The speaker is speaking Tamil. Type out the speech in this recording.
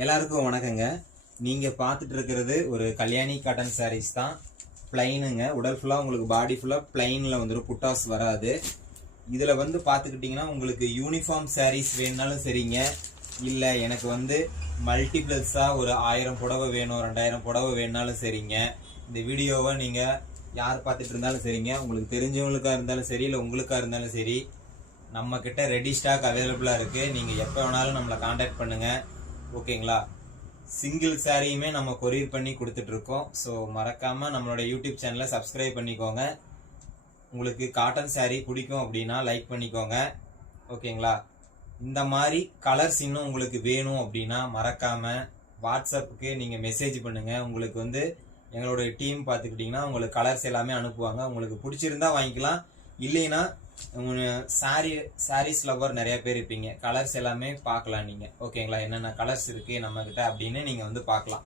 எல்லாருக்கும் வணக்கங்க. நீங்க பார்த்துட்டு இருக்கிறது ஒரு கல்யாணி காட்டன் சாரீஸ் தான். பிளைனுங்க, உடல் ஃபுல்லா உங்களுக்கு பாடி ஃபுல்லா பிளைன்ல வந்துடும், புட்டாஸ் வராது. இதுல வந்து பார்த்துக்கிட்டிங்கன்னா உங்களுக்கு யூனிஃபார்ம் சாரீஸ் வேணுனாலும் சரிங்க, இல்லை எனக்கு வந்து மல்டிபிளஸா ஒரு 1000 புடவை வேணும், 2000 புடவை வேணுனாலும் சரிங்க. இந்த வீடியோவை நீங்க யார் பார்த்துட்டு இருந்தாலும் சரிங்க, உங்களுக்கு தெரிஞ்சவங்களுக்கா இருந்தாலும் சரி, இல்லை உங்களுக்கா இருந்தாலும் சரி, நம்ம கிட்ட ரெடி ஸ்டாக் அவைலபிளா இருக்கு. நீங்க எப்போ வேணாலும் நம்மளை கான்டாக்ட் பண்ணுங்க, ஓகேங்களா? சிங்கிள் சாரியுமே நம்ம கொரியர் பண்ணி கொடுத்துட்டு இருக்கோம். ஸோ மறக்காம நம்மளோட யூடியூப் சேனலை சப்ஸ்கிரைப் பண்ணிக்கோங்க. உங்களுக்கு காட்டன் சாரி பிடிக்கும் அப்படின்னா லைக் பண்ணிக்கோங்க, ஓகேங்களா? இந்த மாதிரி கலர்ஸ் இன்னும் உங்களுக்கு வேணும் அப்படின்னா மறக்காம வாட்ஸ்அப்புக்கு நீங்க மெசேஜ் பண்ணுங்க. உங்களுக்கு வந்து எங்களோட டீம் பார்த்துக்கிட்டிங்கன்னா உங்களுக்கு கலர்ஸ் எல்லாமே அனுப்புவாங்க. உங்களுக்கு பிடிச்சிருந்தா வாங்கிக்கலாம், இல்லைன்னா சாரீஸ் லவர் நிறைய பேர் இருப்பீங்க, கலர்ஸ் எல்லாமே பார்க்கலாம் நீங்க, ஓகேங்களா? என்னென்ன கலர்ஸ் இருக்கு நம்ம கிட்ட அப்படின்னு நீங்க வந்து பார்க்கலாம்.